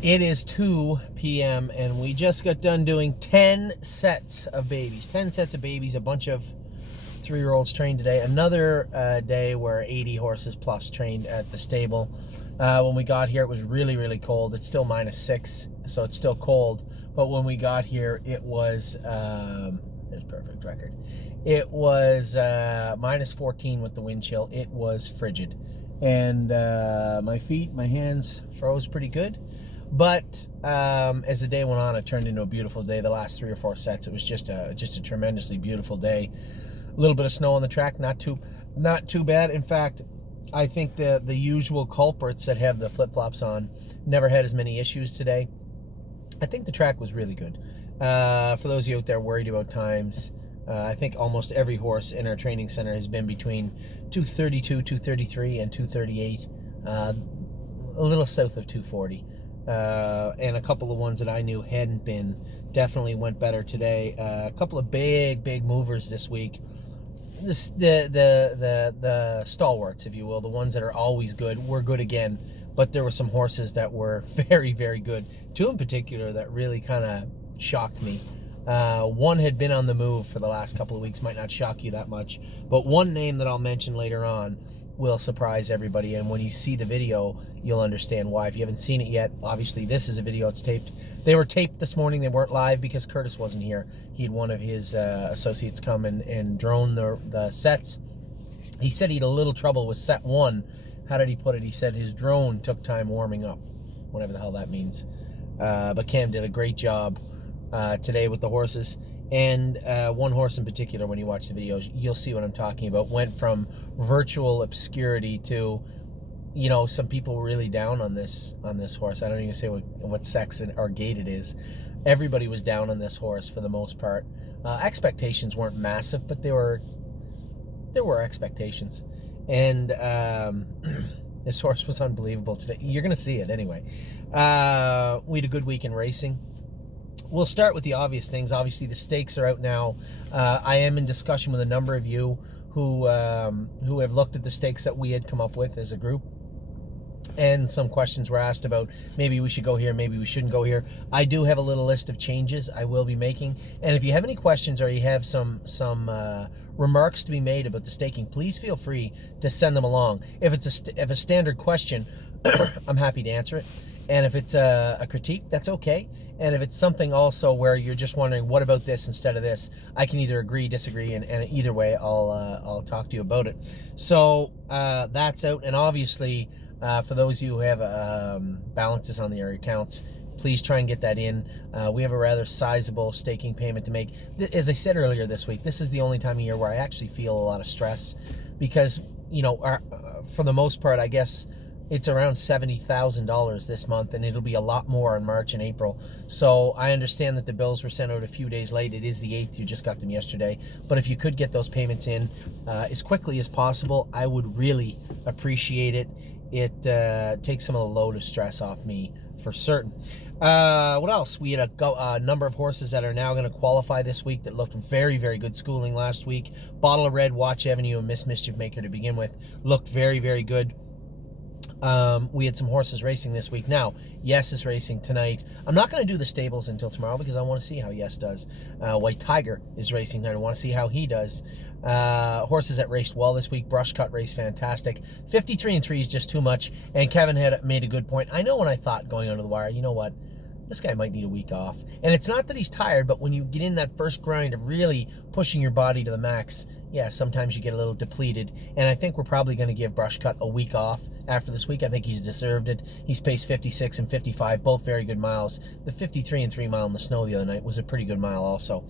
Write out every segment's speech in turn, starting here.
It is 2 p.m. and we just got done doing 10 sets of babies. 10 sets of babies, a bunch of 3-year-olds trained today. Another day where 80 horses plus trained at the stable. When we got here, it was really, really cold. It's still -6, so it's still cold. But when we got here, it was, there's perfect record. It was -14 with the wind chill. It was frigid. And my feet, my hands froze pretty good. But as the day went on, it turned into a beautiful day. The last 3 or 4 sets, it was just a tremendously beautiful day. A little bit of snow on the track, not too bad. In fact, I think the usual culprits that have the flip-flops on never had as many issues today. I think the track was really good. For those of you out there worried about times, I think almost every horse in our training center has been between 2:32, 2:33, and 2:38, a little south of 2:40. And a couple of ones that I knew hadn't been definitely went better today. A couple of big movers this week. The stalwarts, if you will, the ones that are always good, were good again. But there were some horses that were very, very good. 2 in particular that really kind of shocked me. One had been on the move for the last couple of weeks, might not shock you that much. But one name that I'll mention later on will surprise everybody. And when you see the video, you'll understand why. If you haven't seen it yet, obviously this is a video. It's taped. They were taped this morning. They weren't live because Curtis wasn't here. He had one of his associates come and drone the sets. He said he had a little trouble with set 1. How did he put it? He said his drone took time warming up, whatever the hell that means. But Cam did a great job today with the horses. And one horse in particular, when you watch the videos, you'll see what I'm talking about. Went from virtual obscurity to, you know, some people were really down on this horse. I don't even say what sex or gait it is. Everybody was down on this horse for the most part. Expectations weren't massive, but there were expectations. And this horse was unbelievable today. You're going to see it anyway. We had a good week in racing. We'll start with the obvious things. Obviously, the stakes are out now. I am in discussion with a number of you who have looked at the stakes that we had come up with as a group. And some questions were asked about maybe we should go here, maybe we shouldn't go here. I do have a little list of changes I will be making. And if you have any questions or you have some remarks to be made about the staking, please feel free to send them along. If it's a standard question, I'm happy to answer it. And if it's a critique, that's okay. And if it's something also where you're just wondering, what about this instead of this, I can either agree, disagree, and either way, I'll talk to you about it. So that's out. And obviously, for those of you who have balances on your accounts, please try and get that in. We have a rather sizable staking payment to make. As I said earlier this week, this is the only time of year where I actually feel a lot of stress because, you know, for the most part, I guess it's around $70,000 this month, and it'll be a lot more in March and April. So I understand that the bills were sent out a few days late. It is the 8th. You just got them yesterday. But if you could get those payments in as quickly as possible, I would really appreciate it. It takes some of the load of stress off me for certain. What else? We had a number of horses that are now going to qualify this week that looked very, very good schooling last week. Bottle of Red, Watch Avenue, and Miss Mischief Maker to begin with looked very, very good. We had some horses racing this week. Now, Yes is racing tonight. I'm not going to do the stables until tomorrow because I want to see how Yes does. White Tiger is racing tonight. I want to see how he does. Horses that raced well this week. Brush Cut raced fantastic. 53-3 is just too much. And Kevin had made a good point. I know when I thought going under the wire, you know what? This guy might need a week off. And it's not that he's tired, but when you get in that first grind of really pushing your body to the max, yeah, sometimes you get a little depleted. And I think we're probably going to give Brush Cut a week off after this week. I think he's deserved it. He's paced 56 and 55, both very good miles. The 53-3 mile in the snow the other night was a pretty good mile also.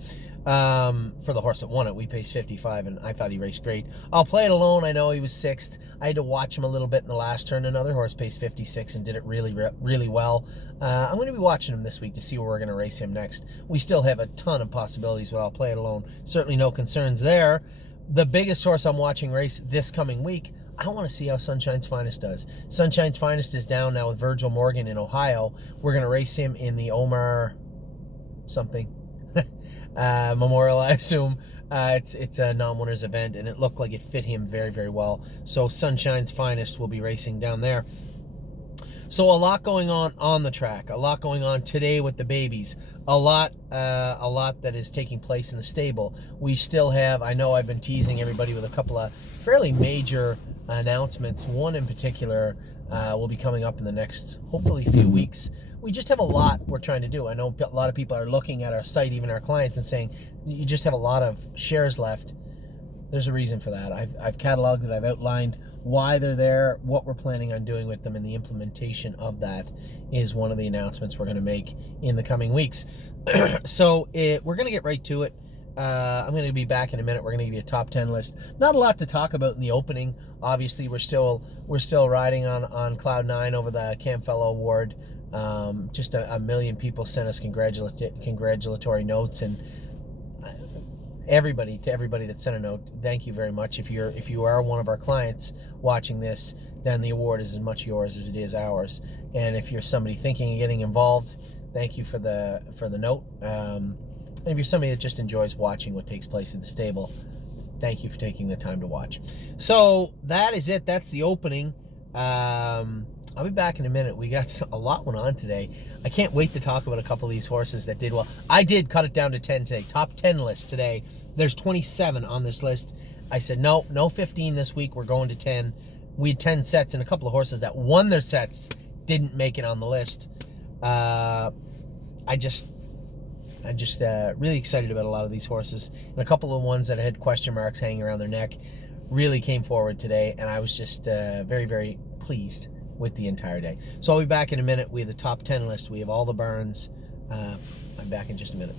For the horse that won it, we paced 55, and I thought he raced great. I'll play it alone. I know he was 6th. I had to watch him a little bit in the last turn. Another horse paced 56 and did it really, really well. I'm going to be watching him this week to see where we're going to race him next. We still have a ton of possibilities with I'll play it alone. Certainly no concerns there. The biggest horse I'm watching race this coming week, I want to see how Sunshine's Finest does. Sunshine's Finest is down now with Virgil Morgan in Ohio. We're going to race him in the Omar something Memorial, I assume. It's a non-winners event, and it looked like it fit him very, very well. So Sunshine's Finest will be racing down there. So a lot going on the track, a lot going on today with the babies, a lot that is taking place in the stable. We still have, I know I've been teasing everybody with a couple of fairly major announcements. One in particular will be coming up in the next, hopefully, few weeks. We just have a lot we're trying to do. I know a lot of people are looking at our site, even our clients, and saying, you just have a lot of shares left. There's a reason for that. I've cataloged it, I've outlined why they're there, what we're planning on doing with them, and the implementation of that is one of the announcements we're going to make in the coming weeks. So we're going to get right to it. I'm going to be back in a minute. We're going to give you a top 10 list. Not a lot to talk about in the opening. Obviously, we're still riding on cloud 9 over the Cam Fellow Award. Just a million people sent us congratulatory notes, and everybody that sent a note, thank you very much. If you are one of our clients watching this, then the award is as much yours as it is ours. And if you're somebody thinking of getting involved, thank you for the note. And if you're somebody that just enjoys watching what takes place in the stable, thank you for taking the time to watch. So that is it. That's the opening. I'll be back in a minute. We got a lot went on today. I can't wait to talk about a couple of these horses that did well. I did cut it down to 10 today. Top 10 list today. There's 27 on this list. I said, no 15 this week. We're going to 10. We had 10 sets, and a couple of horses that won their sets didn't make it on the list. I'm just really excited about a lot of these horses. And a couple of ones that had question marks hanging around their neck really came forward today, and I was just very, very pleased with the entire day. So I'll be back in a minute. We have the top 10 list. We have all the burns. I'm back in just a minute.